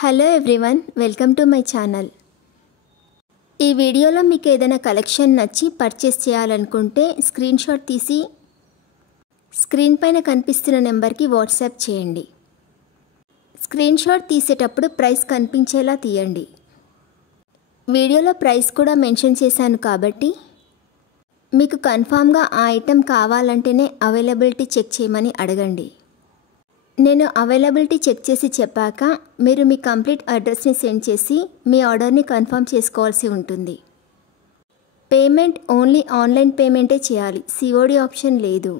Hello everyone, welcome to my channel. ఈ వీడియోలో మీకు ఏదైనా కలెక్షన్ నచ్చి పర్చేస్ చేయాలనుకుంటే స్క్రీన్ షాట్ తీసి స్క్రీన్ పైన కనిపిస్తున్న నెంబర్కి వాట్సాప్ చేయండి. స్క్రీన్ షాట్ తీసేటప్పుడు ప్రైస్ కనిపించేలా తీయండి. వీడియోలో ప్రైస్ కూడా మెన్షన్ చేశాను కాబట్టి మీకు కన్ఫామ్గా ఆ ఐటెం కావాలంటేనే అవైలబిలిటీ చెక్ చేయమని అడగండి. నేను అవైలబిలిటీ చెక్ చేసి చెప్పాక మీరు మీ కంప్లీట్ అడ్రస్ని సెండ్ చేసి మీ ఆర్డర్ని కన్ఫర్మ్ చేసుకోవాల్సి ఉంటుంది. పేమెంట్ ఓన్లీ ఆన్లైన్ పేమెంటే చేయాలి, సిఓడి ఆప్షన్ లేదు.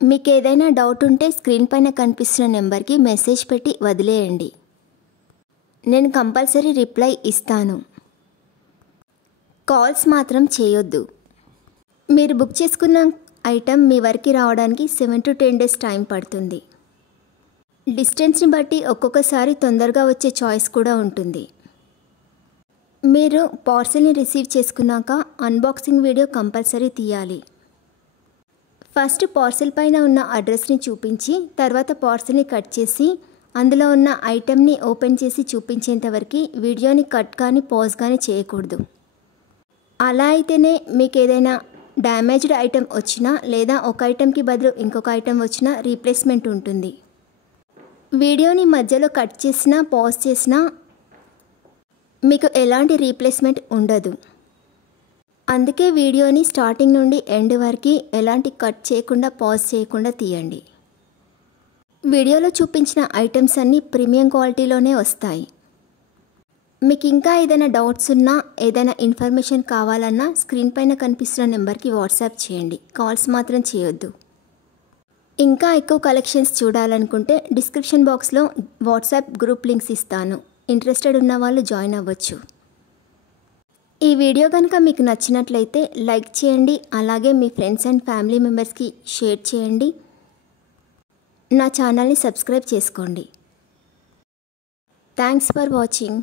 మీకు ఏదైనా డౌట్ ఉంటే స్క్రీన్ పైన కనిపిస్తున్న నెంబర్కి మెసేజ్ పెట్టి వదిలేయండి. నేను కంపల్సరీ రిప్లై ఇస్తాను. కాల్స్ మాత్రం చేయొద్దు. మీరు బుక్ చేసుకున్న ఐటెం మీ వరకు రావడానికి 7 to 10 days టైం పడుతుంది. డిస్టెన్స్ని బట్టి ఒక్కొక్కసారి తొందరగా వచ్చే చాయిస్ కూడా ఉంటుంది. మీరు పార్సెల్ని రిసీవ్ చేసుకున్నాక అన్బాక్సింగ్ వీడియో కంపల్సరీ తీయాలి. ఫస్ట్ పార్సెల్ పైన ఉన్న అడ్రస్ని చూపించి తర్వాత పార్సెల్ని కట్ చేసి అందులో ఉన్న ఐటెంని ఓపెన్ చేసి చూపించేంతవరకు వీడియోని కట్ కానీ పాజ్ కానీ చేయకూడదు. అలా అయితేనే మీకు ఏదైనా డ్యామేజ్డ్ ఐటెం వచ్చినా లేదా ఒక ఐటెంకి బదులు ఇంకొక ఐటెం వచ్చినా రీప్లేస్మెంట్ ఉంటుంది. వీడియోని మధ్యలో కట్ చేసినా పాజ్ చేసినా మీకు ఎలాంటి రీప్లేస్మెంట్ ఉండదు. అందుకే వీడియోని స్టార్టింగ్ నుండి ఎండ్ వరకు ఎలాంటి కట్ చేయకుండా పాజ్ చేయకుండా తీయండి. వీడియోలో చూపించిన ఐటమ్స్ అన్నీ ప్రీమియం క్వాలిటీలోనే వస్తాయి. మీకు ఇంకా ఏదైనా డౌట్స్ ఉన్నా ఏదైనా ఇన్ఫర్మేషన్ కావాలన్నా స్క్రీన్ పైన కనిపిస్తున్న నెంబర్కి వాట్సాప్ చేయండి. కాల్స్ మాత్రం చేయొద్దు. ఇంకా ఎక్కువ కలెక్షన్స్ చూడాలనుకుంటే డిస్క్రిప్షన్ బాక్స్లో వాట్సాప్ గ్రూప్ లింక్స్ ఇస్తాను. ఇంట్రెస్టెడ్ ఉన్న వాళ్ళు జాయిన్ అవ్వచ్చు. ఈ వీడియో కనుక మీకు నచ్చినట్లయితే లైక్ చేయండి. అలాగే మీ ఫ్రెండ్స్ అండ్ ఫ్యామిలీ మెంబర్స్కి షేర్ చేయండి. నా ఛానల్ని సబ్స్క్రైబ్ చేసుకోండి. Thanks for watching.